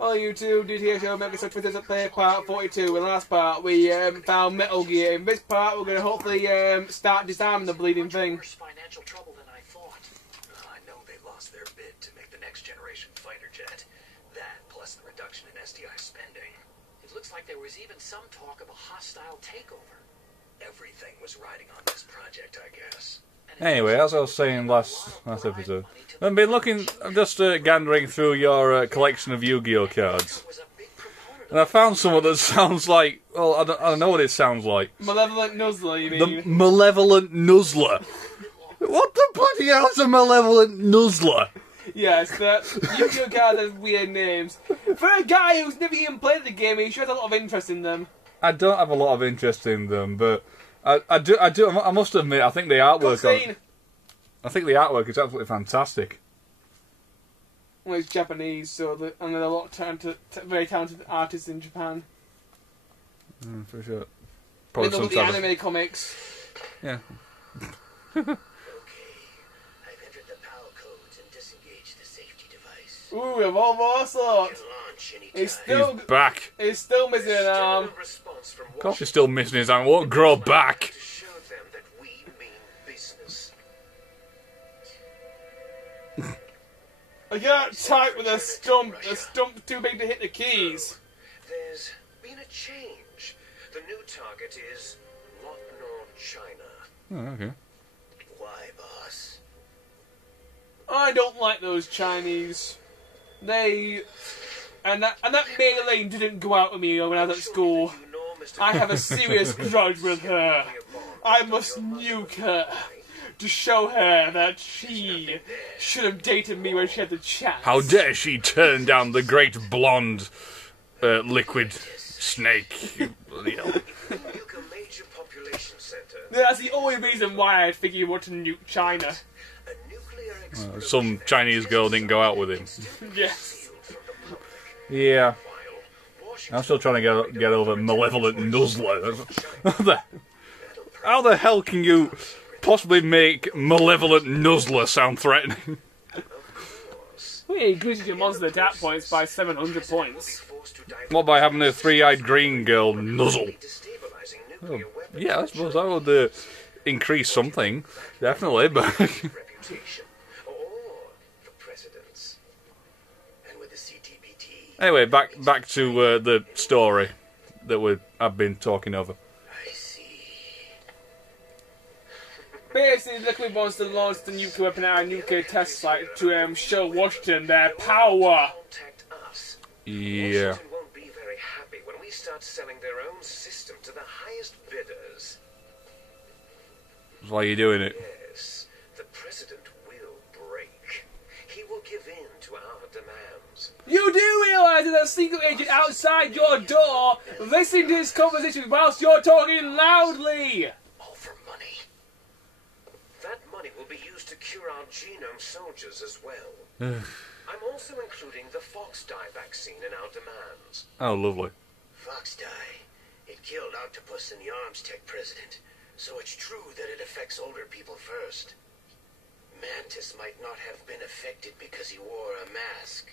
Hello YouTube, Dbtgamer show, Metal Gear Solid Play Part 42. In the last part, we found Metal Gear. In this part, we're going to hopefully start disarming the bleeding thing. Worse financial trouble than I thought. I know they lost their bid to make the next generation fighter jet. That, plus the reduction in SDI spending. It looks like there was even some talk of a hostile takeover. Everything was riding on this project, I guess. Anyway, as I was saying last episode, I've been looking, I'm just gandering through your collection of Yu-Gi-Oh cards, and I found someone that sounds like, well, I don't know what it sounds like. Malevolent Nuzzler, you mean? The Malevolent Nuzzler. What the bloody hell is a Malevolent Nuzzler? Yes, Yu-Gi-Oh cards have weird names. For a guy who's never even played the game, he should have a lot of interest in them. I don't have a lot of interest in them, but I must admit, I think the artwork is absolutely fantastic. Well, it's Japanese, so and there are a lot of very talented artists in Japan. For sure. Probably they look at the anime comics. Yeah. Okay, I've entered the PAL codes and disengaged the safety device. Ooh, of all sorts. He's back. He's still missing an arm. Of course he's still missing his arm. Won't grow back. I can't type with a stump. The stump's too big to hit the keys. There's been a change. The new target is Lucknow, China. Oh, okay. Why, boss? I don't like those Chinese. They... And that Mei Lane didn't go out with me when I was at school. I have a serious grudge with her. I must nuke her to show her that she should have dated me when she had the chance. How dare she turn down the great blonde liquid snake? That's the only reason why I think you want to nuke China. Some Chinese girl didn't go out with him. Yes. Yeah. I'm still trying to get over Malevolent Nuzzler. How the hell can you possibly make Malevolent Nuzzler sound threatening? Well, he increases your monster attack points by 700 points. What, by having a three-eyed green girl nuzzle? Oh, yeah, I suppose that would increase something. Definitely, but... Anyway, back to the story that I've been talking over. I see. Basically, the Liquid Monster launched the nuclear weapon at a nuclear test site to show Washington their power. Yeah. Washington won't be very happy when we start selling their own system to the highest bidders. That's why you're doing it. Yes, the president will break. He will give in to our demands. You do realise there's a secret agent outside your door listening to this conversation whilst you're talking loudly! All for money. That money will be used to cure our genome soldiers as well. I'm also including the Fox dye vaccine in our demands. Oh, lovely. Fox dye. It killed Octopus and the Arms Tech president, so it's true that it affects older people first. Mantis might not have been affected because he wore a mask.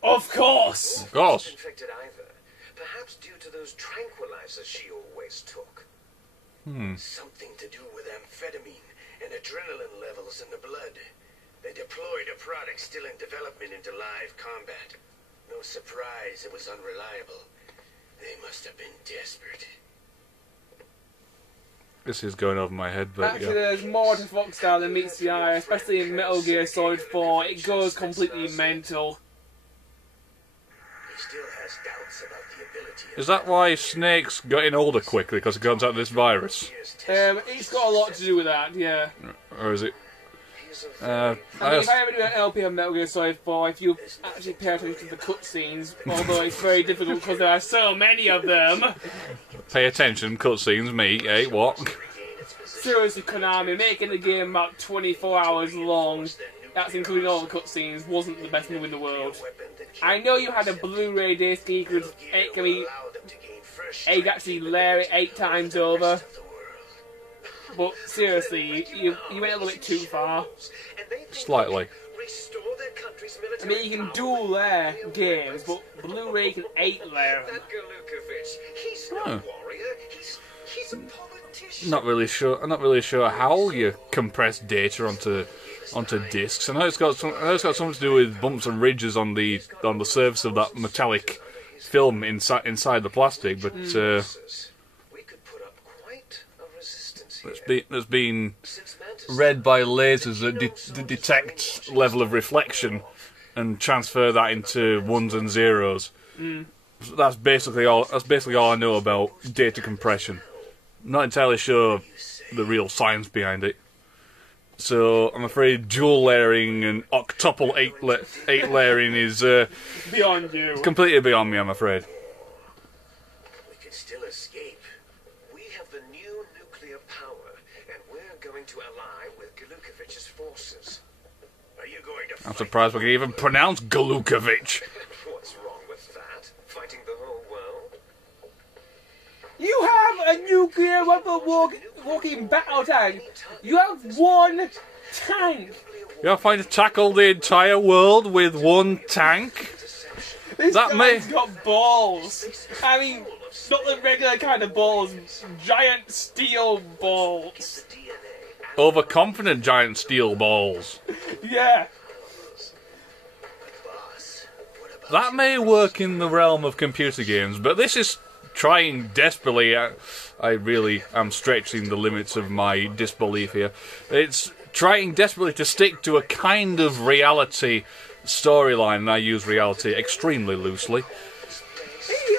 Of course! Of course. Not infected either. Perhaps due to those tranquilizers she always took. Something to do with amphetamine and adrenaline levels in the blood. They deployed a product still in development into live combat. No surprise it was unreliable. They must have been desperate. This is going over my head, but actually, there's more to Fox style than meets the eye, especially in Metal Gear Solid 4. It goes completely mental. He still has doubts about the ability of... Is that why Snake's getting older quickly because he contacted this virus? It's got a lot to do with that, yeah. Or is it? I mean, if I ever do an LP on Metal Gear Solid 4, if you actually pay attention to the cutscenes, although it's very difficult because there are so many of them. Pay attention, cutscenes, me, eh, what? Seriously, Konami, making the game about 24 hours long, that's including all the cutscenes, wasn't the best move in the world. I know you had a Blu-ray disc, you could actually layer it 8 times over. But seriously, you went a little bit too far. Slightly. Restore their I mean, you can dual layer games, but Blu-ray can 8-layer them. That Galukovich, he's no warrior. He's a politician. Not really sure. I'm not really sure how you compress data onto discs. I know it's got something to do with bumps and ridges on the surface of that metallic film inside the plastic, but We could put up quite a resistance here. that's been read by lasers that detect level of reflection and transfer that into ones and zeros. So that's basically all I know about data compression. Not entirely sure the real science behind it. So I'm afraid dual layering and octuple eight layering is Beyond you. completely beyond me, I'm afraid. We could still escape. We have the new nuclear power, and we're going to ally with Galukovich's forces. Are you going to fight? I'm surprised we can even pronounce Galukovich. What's wrong with that? Fighting the whole world? You have a nuclear weapon walking battle tank. You have one tank. You're trying to tackle the entire world with one tank? This That guy's got balls. I mean, not the regular kind of balls. Giant steel balls. Overconfident giant steel balls. Yeah. Boss, what about That may work in the realm of computer games, but this is trying desperately. I really am stretching the limits of my disbelief here. It's trying desperately to stick to a kind of reality storyline, and I use reality extremely loosely. It's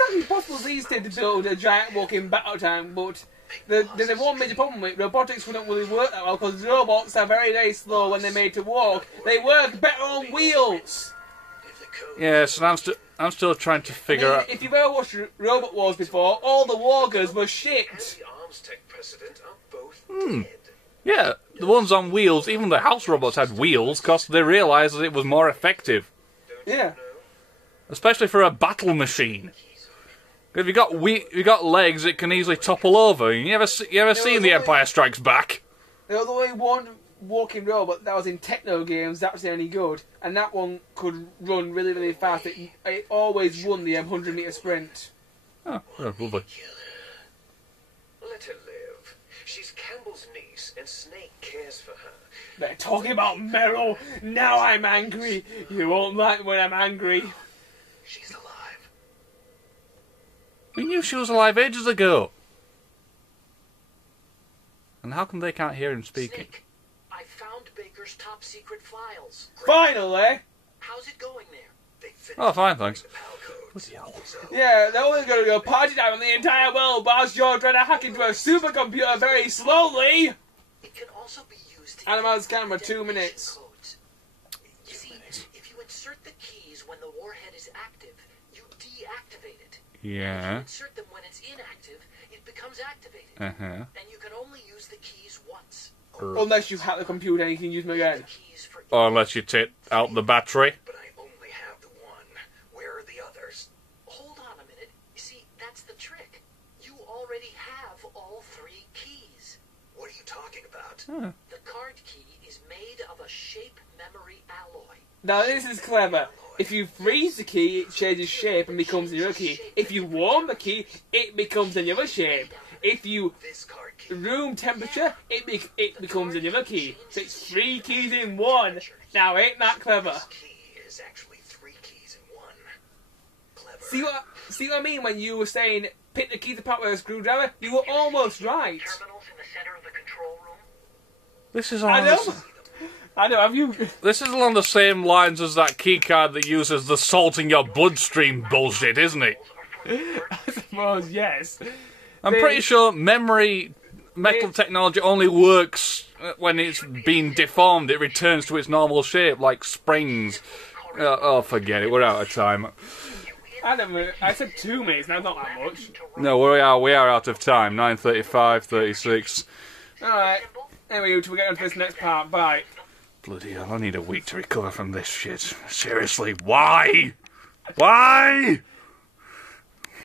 actually possible these days to build a giant walking battle tank, but there's one major problem with it. Robotics wouldn't really work that well because robots are very, very slow when they're made to walk. They work better on wheels. if the code Yes, and I'm still trying to figure out. If you've ever watched Robot Wars before, all the walkers were shit. and the arms tech precedent are both dead? Yeah, the ones on wheels, even the house robots had wheels because they realised that it was more effective, Yeah. especially for a battle machine. If you got legs, it can easily topple over. You ever seen The Empire Strikes Back? There was only one walking robot that was in techno games that was any good, and that one could run really, really fast. It always won the 100-metre sprint. Oh, lovely. Let her live. She's Campbell's niece, and Snake cares for her. They're talking about Meryl. Now I'm angry. You won't like when I'm angry. She's alive. We knew she was alive ages ago. And how come they can't hear him speaking? Snake, I found Baker's top secret files. Finally! How's it going there? They finished Oh, fine, thanks. the PAL codes. Yeah, they're only going to go party time in the entire world whilst you're trying to hack into a supercomputer very slowly. It can also be used to Animal's input camera, 2 detonation minutes. codes. You see, if you insert the keys when the warhead is active, you deactivate it. If you Yeah. insert them when it's inactive, it becomes activated. Uh-huh. And you can only use the keys once. Unless you hack the computer and you can use them The again. keys for Or unless you take out the battery. But I only have the one. Where are the others? Hold on a minute. You see, that's the trick. You already have all 3 keys. What are you talking about? The card key is made of a shape memory alloy. Now this is clever. If you freeze the key, it changes shape and becomes another key. If you warm the key, it becomes another shape. If you This card key. room temperature, it becomes another key. So it's 3 keys in one. Now ain't that clever? This key is actually 3 keys in one. Clever. See what I mean when you were saying pick the keys apart with a screwdriver? You were almost right. Terminals in the center of the control room. This is I on. know. I know. Have you? This is along the same lines as that keycard that uses the salt in your bloodstream bullshit, isn't it? I suppose yes. I'm pretty sure metal technology only works when it's been deformed. It returns to its normal shape, like springs. Oh, forget it. We're out of time. I said 2 minutes. Now not that much. No, we are out of time. 9:35, 36. All right. Anyway, we'll get on to this next part. Bye. Bloody hell! I need a week to recover from this shit. Seriously, why? Why?